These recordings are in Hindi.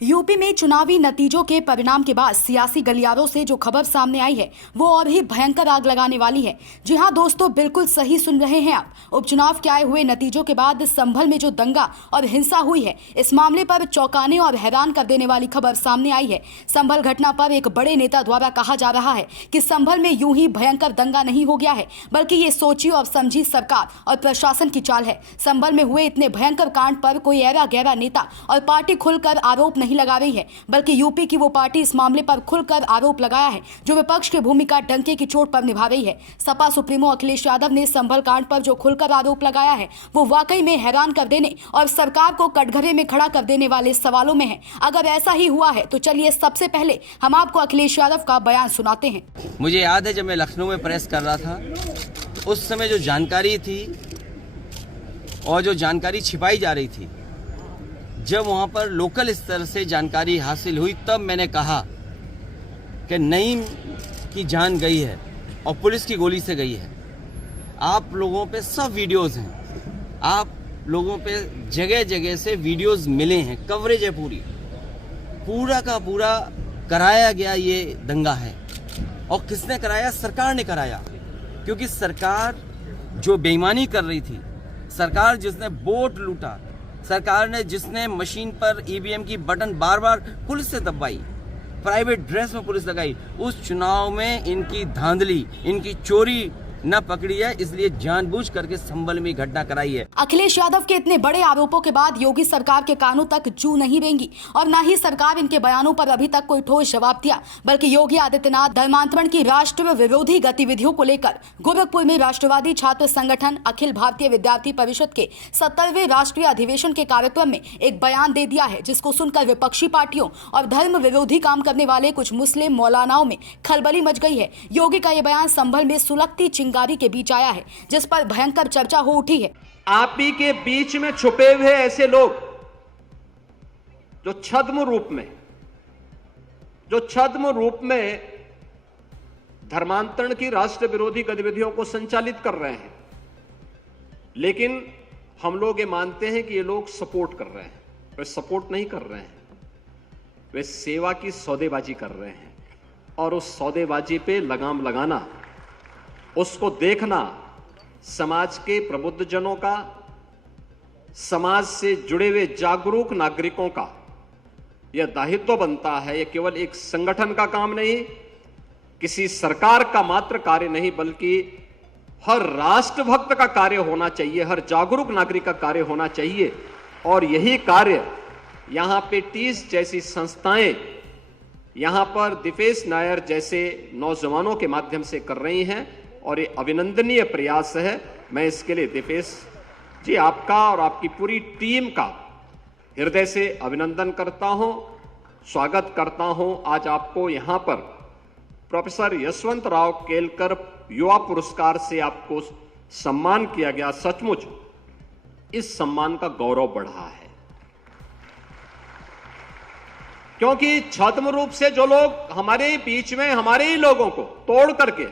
यूपी में चुनावी नतीजों के परिणाम के बाद सियासी गलियारों से जो खबर सामने आई है वो और भी भयंकर आग लगाने वाली है। जी हां दोस्तों, बिल्कुल सही सुन रहे हैं आप। उपचुनाव के आए हुए नतीजों के बाद संभल में जो दंगा और हिंसा हुई है, इस मामले पर चौंकाने और हैरान कर देने वाली खबर सामने आई है। संभल घटना पर एक बड़े नेता द्वारा कहा जा रहा है कि संभल में यूं ही भयंकर दंगा नहीं हो गया है, बल्कि ये सोची और समझी सरकार और प्रशासन की चाल है। संभल में हुए इतने भयंकर कांड पर कोई ऐरा गहरा नेता और पार्टी खुलकर आरोप नहीं लगा रही है, बल्कि यूपी की वो पार्टी इस मामले पर खुलकर आरोप लगाया है जो विपक्ष की भूमिका डंके की चोट पर निभा रही है। सपा सुप्रीमो अखिलेश यादव ने संभल कांड पर जो खुलकर आरोप लगाया है वो वाकई में हैरान कर देने और सरकार को कटघरे में खड़ा कर देने वाले सवालों में है। अगर ऐसा ही हुआ है तो चलिए सबसे पहले हम आपको अखिलेश यादव का बयान सुनाते हैं। मुझे याद है जब मैं लखनऊ में प्रेस कर रहा था, उस समय जो जानकारी थी और जो जानकारी छिपाई जा रही थी, जब वहाँ पर लोकल स्तर से जानकारी हासिल हुई, तब मैंने कहा कि नईम की जान गई है और पुलिस की गोली से गई है। आप लोगों पे सब वीडियोस हैं, आप लोगों पे जगह जगह से वीडियोस मिले हैं, कवरेज है पूरा का पूरा कराया गया ये दंगा है। और किसने कराया? सरकार ने कराया, क्योंकि सरकार जो बेईमानी कर रही थी, सरकार जिसने वोट लूटा, सरकार ने जिसने मशीन पर ईवीएम की बटन बार बार पुलिस से दबाई, प्राइवेट ड्रेस में पुलिस लगाई, उस चुनाव में इनकी धांधली, इनकी चोरी न पकड़ी है, इसलिए जानबूझ करके संभल में घटना कराई है। अखिलेश यादव के इतने बड़े आरोपों के बाद योगी सरकार के कानों तक जू नहीं रेंगी और न ही सरकार इनके बयानों पर अभी तक कोई ठोस जवाब दिया, बल्कि योगी आदित्यनाथ धर्मांतरण की राष्ट्र विरोधी गतिविधियों को लेकर गोरखपुर में राष्ट्रवादी छात्र संगठन अखिल भारतीय विद्यार्थी परिषद के 70वें राष्ट्रीय अधिवेशन के कार्यक्रम में एक बयान दे दिया है, जिसको सुनकर विपक्षी पार्टियों और धर्म विरोधी काम करने वाले कुछ मुस्लिम मौलानाओं में खलबली मच गई है। योगी का ये बयान संभल में सुलगती चिंगारी के बीच आया है, जिस पर भयंकर चर्चा हो उठी है। आप ही के बीच में छुपे हुए ऐसे लोग जो छद्म रूप में धर्मांतरण की राष्ट्र विरोधी गतिविधियों को संचालित कर रहे हैं, लेकिन हम लोग ये मानते हैं कि ये लोग सपोर्ट कर रहे हैं। वे सपोर्ट नहीं कर रहे हैं, वे सेवा की सौदेबाजी कर रहे हैं, और उस सौदेबाजी पे लगाम लगाना, उसको देखना समाज के प्रबुद्ध जनों का, समाज से जुड़े हुए जागरूक नागरिकों का यह दायित्व बनता है। यह केवल एक संगठन का काम नहीं, किसी सरकार का मात्र कार्य नहीं, बल्कि हर राष्ट्रभक्त का कार्य होना चाहिए, हर जागरूक नागरिक का कार्य होना चाहिए। और यही कार्य यहां पे टीस जैसी संस्थाएं, यहां पर दिपेश नायर जैसे नौजवानों के माध्यम से कर रही हैं, और ये अभिनंदनीय प्रयास है। मैं इसके लिए दिपेश जी आपका और आपकी पूरी टीम का हृदय से अभिनंदन करता हूं, स्वागत करता हूं। आज आपको यहां पर प्रोफेसर यशवंतराव केलकर युवा पुरस्कार से आपको सम्मान किया गया। सचमुच इस सम्मान का गौरव बढ़ा है, क्योंकि छद्म रूप से जो लोग हमारे बीच में, हमारे ही लोगों को तोड़ करके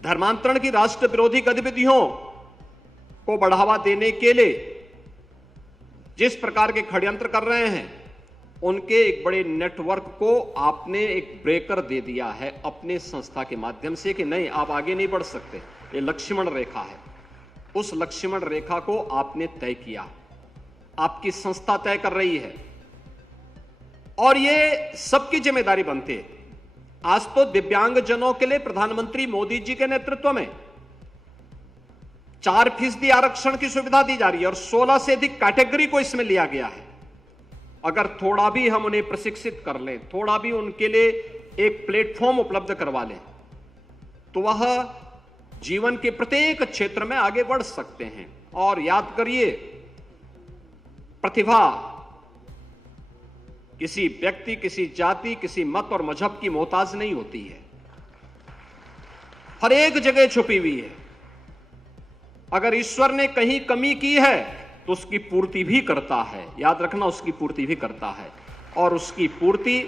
धर्मांतरण की राष्ट्र विरोधी गतिविधियों को बढ़ावा देने के लिए जिस प्रकार के षड्यंत्र कर रहे हैं, उनके एक बड़े नेटवर्क को आपने एक ब्रेकर दे दिया है अपने संस्था के माध्यम से कि नहीं, आप आगे नहीं बढ़ सकते, ये लक्ष्मण रेखा है। उस लक्ष्मण रेखा को आपने तय किया, आपकी संस्था तय कर रही है, और ये सबकी जिम्मेदारी बनती है। आज तो दिव्यांगजनों के लिए प्रधानमंत्री मोदी जी के नेतृत्व में 4% आरक्षण की सुविधा दी जा रही है, और 16 से अधिक कैटेगरी को इसमें लिया गया है। अगर थोड़ा भी हम उन्हें प्रशिक्षित कर लें, थोड़ा भी उनके लिए एक प्लेटफॉर्म उपलब्ध करवा लें, तो वह जीवन के प्रत्येक क्षेत्र में आगे बढ़ सकते हैं। और याद करिए, प्रतिभा किसी व्यक्ति, किसी जाति, किसी मत और मजहब की मोहताज नहीं होती है, हर एक जगह छुपी हुई है। अगर ईश्वर ने कहीं कमी की है तो उसकी पूर्ति भी करता है, याद रखना, उसकी पूर्ति भी करता है। और उसकी पूर्ति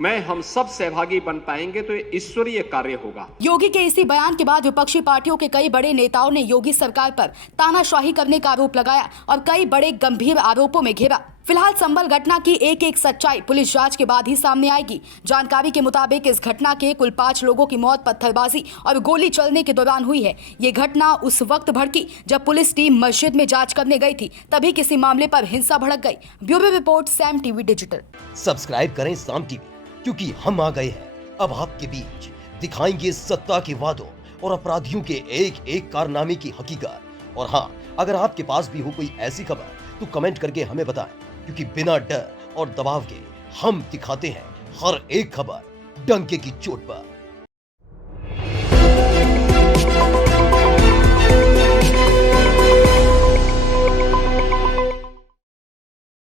में हम सब सहभागी बन पाएंगे तो ये ईश्वरीय कार्य होगा। योगी के इसी बयान के बाद विपक्षी पार्टियों के कई बड़े नेताओं ने योगी सरकार पर तानाशाही करने का आरोप लगाया और कई बड़े गंभीर आरोपों में घेरा। फिलहाल संभल घटना की एक एक सच्चाई पुलिस जांच के बाद ही सामने आएगी। जानकारी के मुताबिक इस घटना के कुल 5 लोगों की मौत पत्थरबाजी और गोली चलने के दौरान हुई है। ये घटना उस वक्त भड़की जब पुलिस टीम मस्जिद में जांच करने गई थी, तभी किसी मामले पर हिंसा भड़क गई। Bureau report, Sam TV digital. Subscribe करें साम टीवी, क्योंकि हम आ गए हैं अब आपके बीच। दिखाएंगे सत्ता के वादों और अपराधियों के एक एक कारनामे की हकीकत। और हाँ, अगर आपके पास भी हो कोई ऐसी खबर तो कमेंट करके हमें बताएं, क्योंकि बिना डर और दबाव के हम दिखाते हैं हर एक खबर डंके की चोट पर।